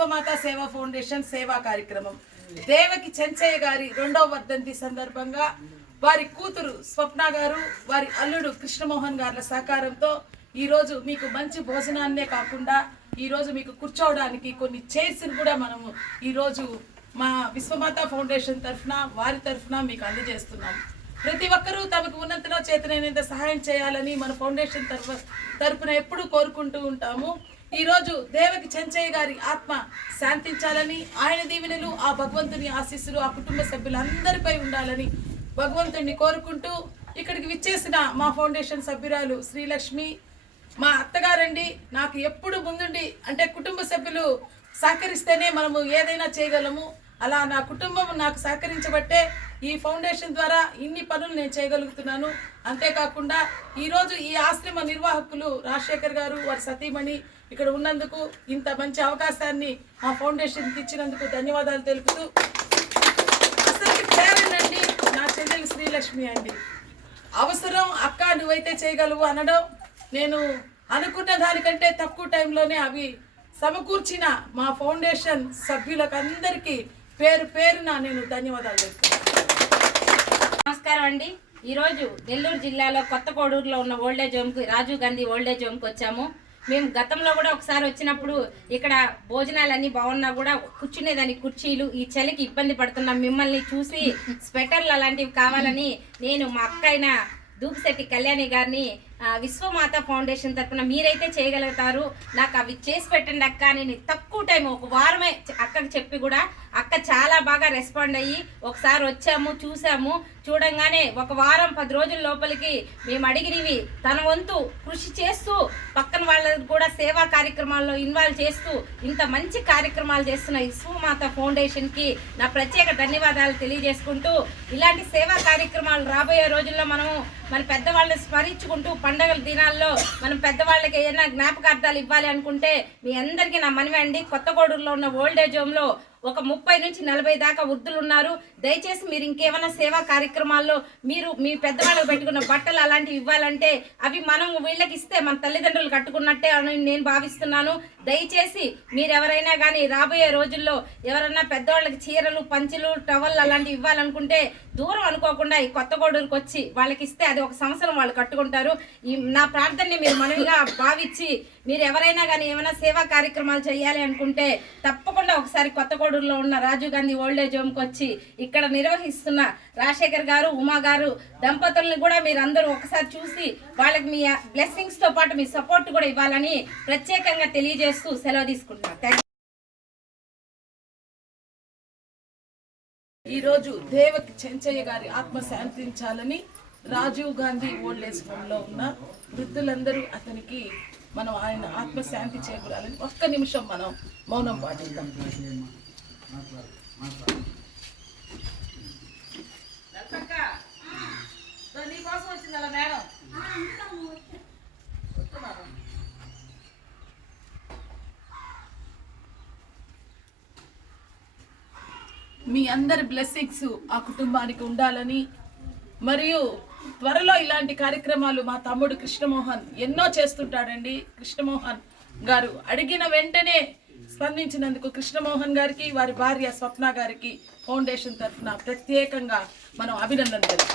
విశ్వమాత సేవా ఫౌండేషన్ సేవా కార్యక్రమం దేవకి చెంచయ్య గారి 2వ వర్ధంతి సందర్భంగా వారి కూతురు స్వప్న గారు వారి అల్లుడు కృష్ణమోహన్ గారి సహకారంతో ఈ రోజు మీకు మంచి భోజనాన్నే కాకుండా ఈ రోజు మీకు కూర్చోవడానికి కొన్ని చైర్స్ కూడా మనము ఈ రోజు మా విశ్వమాత ఫౌండేషన్ తరఫున వారి తరఫున మీకు అందజేస్తున్నాం. ప్రతి ఒక్కరూ తమకు ఉన్నంతలో చేతనైనంత సహాయం చేయాలని మన ఫౌండేషన్ తరఫున ఎప్పుడూ కోరుకుంటూ ఉంటాము. ఈ రోజు దేవకి చెంచయ్య గారి ఆత్మ శాంతించాలని, ఆయన దీవెనలు ఆ భగవంతుని ఆశీస్సులు ఆ కుటుంబ సభ్యులందరిపై ఉండాలని భగవంతుడిని కోరుకుంటూ ఇక్కడికి విచ్చేసిన మా ఫౌండేషన్ సభ్యురాలు శ్రీలక్ష్మి, మా అత్తగారండి, నాకు ఎప్పుడు ముందుండి అంటే కుటుంబ సభ్యులు సహకరిస్తేనే మనము ఏదైనా చేయగలము. అలా నా కుటుంబం నాకు సహకరించబట్టే ఈ ఫౌండేషన్ ద్వారా ఇన్ని పనులు నేను చేయగలుగుతున్నాను. అంతేకాకుండా ఈరోజు ఈ ఆశ్రమ నిర్వాహకులు రాజశేఖర్ గారు వారి సతీమణి ఇక్కడ ఉన్నందుకు, ఇంత మంచి అవకాశాన్ని మా ఫౌండేషన్కి ఇచ్చినందుకు ధన్యవాదాలు తెలుపుతూ, అసలు పేరేనండి నా చెల్లెలు శ్రీలక్ష్మి అండి. అవసరం అక్క నువ్వైతే చేయగలవు అనడం, నేను అనుకున్న దానికంటే తక్కువ టైంలోనే అవి సమకూర్చిన మా ఫౌండేషన్ సభ్యులకు అందరికీ పేరు పేరున నేను ధన్యవాదాలు చెప్తున్నాను. నమస్కారం అండి. ఈరోజు నెల్లూరు జిల్లాలో కొత్త కోడూరులో ఉన్న ఓల్డేజ్ హోమ్కి, రాజీవ్ గాంధీ ఓల్డేజ్ హోమ్కి వచ్చాము. మేము గతంలో కూడా ఒకసారి వచ్చినప్పుడు ఇక్కడ భోజనాలన్నీ బాగున్నా కూడా కూర్చునేదానికి కుర్చీలు, ఈ చలికి ఇబ్బంది పడుతున్నాం. మిమ్మల్ని చూసి స్వెటర్లు అలాంటివి కావాలని నేను మా అక్క అయిన దూపిశెట్టి కళ్యాణి గారిని విశ్వమాత ఫౌండేషన్ తరఫున మీరైతే చేయగలుగుతారు, నాకు అవి చేసి పెట్టండి అక్క అని తక్కువ టైం, ఒక వారమే అక్కకి చెప్పి కూడా అక్క చాలా బాగా రెస్పాండ్ అయ్యి ఒకసారి వచ్చాము, చూసాము. చూడంగానే ఒక వారం 10 రోజుల లోపలికి మేము అడిగినవి తన వంతు కృషి చేస్తూ పక్కన వాళ్ళకి కూడా సేవా కార్యక్రమాల్లో ఇన్వాల్వ్ చేస్తూ ఇంత మంచి కార్యక్రమాలు చేస్తున్న విశ్వమాత ఫౌండేషన్కి నా ప్రత్యేక ధన్యవాదాలు తెలియజేసుకుంటూ, ఇలాంటి సేవా కార్యక్రమాలు రాబోయే రోజుల్లో మనము మన పెద్దవాళ్ళని స్మరించుకుంటూ పండగల దినాల్లో మనం పెద్దవాళ్ళకి ఏదైనా జ్ఞాపకార్థాలు ఇవ్వాలి అనుకుంటే మీ అందరికీ నా మనవి అండి. కొత్తగూడూరులో ఉన్న ఓల్డేజ్ హోమ్లో ఒక 30 నుంచి 40 దాకా వృద్ధులు ఉన్నారు. దయచేసి మీరు ఇంకేమైనా సేవా కార్యక్రమాల్లో మీరు మీ పెద్దవాళ్ళకి పెట్టుకున్న బట్టలు అలాంటివి ఇవ్వాలంటే అవి మనం వీళ్ళకి ఇస్తే మన తల్లిదండ్రులు కట్టుకున్నట్టే అని నేను భావిస్తున్నాను. దయచేసి మీరు ఎవరైనా కానీ రాబోయే రోజుల్లో ఎవరైనా పెద్దవాళ్ళకి చీరలు, పంచెలు, టవల్ అలాంటివి ఇవ్వాలనుకుంటే దూరం అనుకోకుండా ఈ కొత్తగూడూరుకి వచ్చి వాళ్ళకి ఇస్తే అది ఒక సంవత్సరం వాళ్ళు కట్టుకుంటారు. ఈ నా ప్రార్థనని మీరు మనవిగా భావించి మీరు ఎవరైనా కానీ ఏమైనా సేవా కార్యక్రమాలు చేయాలి అనుకుంటే తప్పకుండా ఒకసారి కొత్తగూడూరులో ఉన్న రాజీవ్ గాంధీ ఓల్డేజ్ హోమ్కి వచ్చి ఇక్కడ నిర్వహిస్తున్న రాజశేఖర్ గారు, ఉమా గారు దంపతుల్ని కూడా మీరు అందరూ ఒకసారి చూసి వాళ్ళకి మీ బ్లెస్సింగ్స్తో పాటు మీ సపోర్ట్ కూడా ఇవ్వాలని ప్రత్యేకంగా తెలియజేస్తూ సెలవు తీసుకుంటున్నాను. ఈరోజు దేవకి చెంచయ్య గారి ఆత్మ శాంతించాలని రాజీవ్ గాంధీ ఓల్డేజ్ హోమ్లో ఉన్న వృద్ధులందరూ అతనికి మనం ఆయన ఆత్మశాంతి చేకూరాలని ఒక్క నిమిషం మనం మౌనం పాటిద్దాం. మీ అందరి బ్లెస్సింగ్స్ ఆ కుటుంబానికి ఉండాలని, మరియు త్వరలో ఇలాంటి కార్యక్రమాలు మా తమ్ముడు కృష్ణమోహన్ ఎన్నో చేస్తుంటాడండి. కృష్ణమోహన్ గారు అడిగిన వెంటనే స్పందించినందుకు కృష్ణమోహన్ గారికి, వారి భార్య స్వప్న గారికి ఫౌండేషన్ తరఫున ప్రత్యేకంగా మనం అభినందనలు.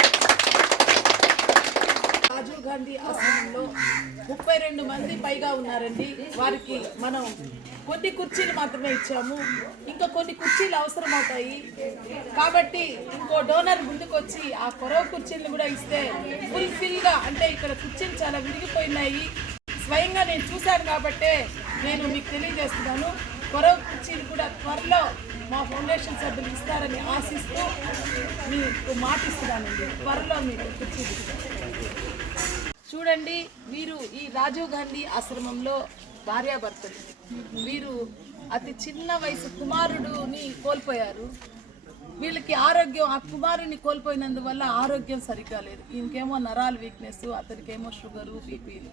రాజీవ్ గాంధీ ఆశ్రమంలో 32 మంది పైగా ఉన్నారండి. వారికి మనం కొన్ని కుర్చీలు మాత్రమే ఇచ్చాము, ఇంకా కొన్ని కుర్చీలు అవసరం అవుతాయి. కాబట్టి ఇంకో డోనర్ ముందుకొచ్చి ఆ కొరవ కుర్చీలను కూడా ఇస్తే ఫుల్ఫిల్గా, అంటే ఇక్కడ కుర్చీలు చాలా విరిగిపోయినాయి, స్వయంగా నేను చూశాను కాబట్టే నేను మీకు తెలియజేస్తున్నాను. కొరవ కుర్చీలు కూడా త్వరలో మా ఫౌండేషన్ సభ్యులు ఇస్తారని ఆశిస్తూ మీకు మాటిస్తున్నానండి. త్వరలో మీకు కుర్చీలు చూడండి. వీరు ఈ రాజీవ్ గాంధీ ఆశ్రమంలో భార్యాభర్తలు. వీరు అతి చిన్న వయసు కుమారుడుని కోల్పోయారు. వీళ్ళకి ఆరోగ్యం, ఆ కుమారుని కోల్పోయినందువల్ల ఆరోగ్యం సరిగ్గా లేదు. ఇంకేమో నరాల వీక్నెస్, అతనికేమో షుగరు, బీపీలు.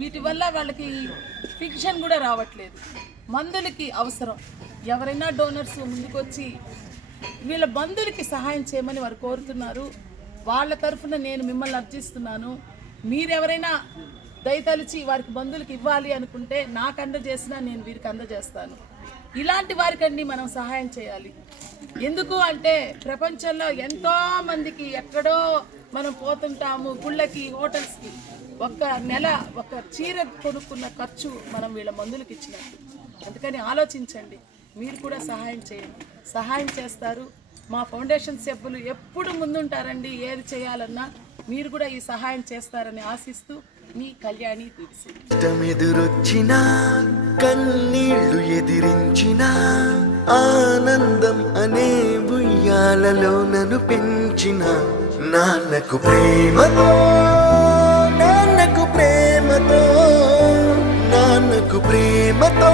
వీటి వల్ల వాళ్ళకి ఫిక్షన్ కూడా రావట్లేదు. మందులకి అవసరం. ఎవరైనా డోనర్స్ ముందుకొచ్చి వీళ్ళ బంధువులకి సహాయం చేయమని వారు కోరుతున్నారు. వాళ్ళ తరఫున నేను మిమ్మల్ని అర్జిస్తున్నాను. మీరెవరైనా దయతలిచి వారికి బంధువులకి ఇవ్వాలి అనుకుంటే నాకు అందజేసినా నేను వీరికి అందజేస్తాను. ఇలాంటి వారికండి మనం సహాయం చేయాలి. ఎందుకు అంటే ప్రపంచంలో ఎంతో మందికి ఎక్కడో మనం పోతుంటాము గుళ్ళకి, హోటల్స్కి. ఒక నెల ఒక చీర కొనుక్కున్న ఖర్చు మనం వీళ్ళ మందులకు ఇచ్చినట్టు. అందుకని ఆలోచించండి, మీరు కూడా సహాయం చేయండి. సహాయం చేస్తారు. మా ఫౌండేషన్ సభ్యులు ఎప్పుడు ముందుంటారండి. ఏది చేయాలన్నా మీరు కూడా ఈ సహాయం చేస్తారని ఆశిస్తూ మీ కళ్యాణి తులసి. ఎదురొచ్చినా కన్నీళ్లు ఎదిరించినా ఆనందం అనే ఉయ్యాలలో నన్ను పెంచిన నాన్నకు ప్రేమతో, నాన్నకు ప్రేమతో, నాన్నకు ప్రేమతో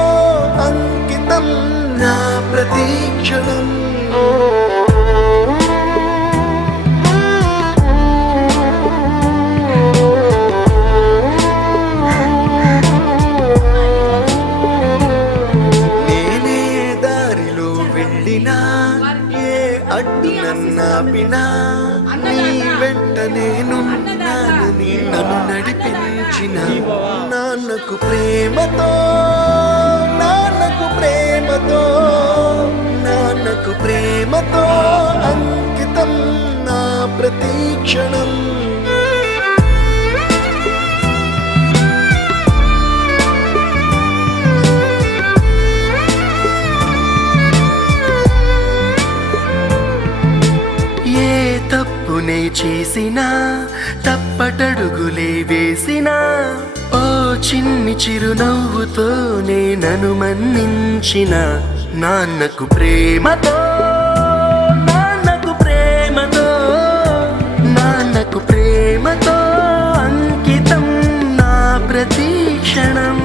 అంకితం నా ప్రతీక్షణం. నన్ను నడిపించిన నాన్నకు ప్రేమతో, నాన్నకు ప్రేమతో, నాన్నకు ప్రేమతో అంకితం నా ప్రతీక్షణం. తప్పునే చేసినా తప్పటడుగులే వేసినా ఓ చిన్ని చిరునవ్వుతోనే నన్ను మన్నించిన నాన్నకు ప్రేమతో, నాన్నకు ప్రేమతో, నాన్నకు ప్రేమతో అంకితం నా ప్రతీక్షణం.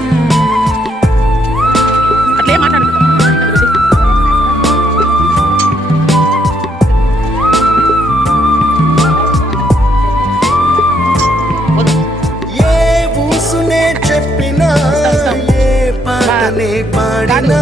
చెప్పినా ఏ పాటనే పాడినా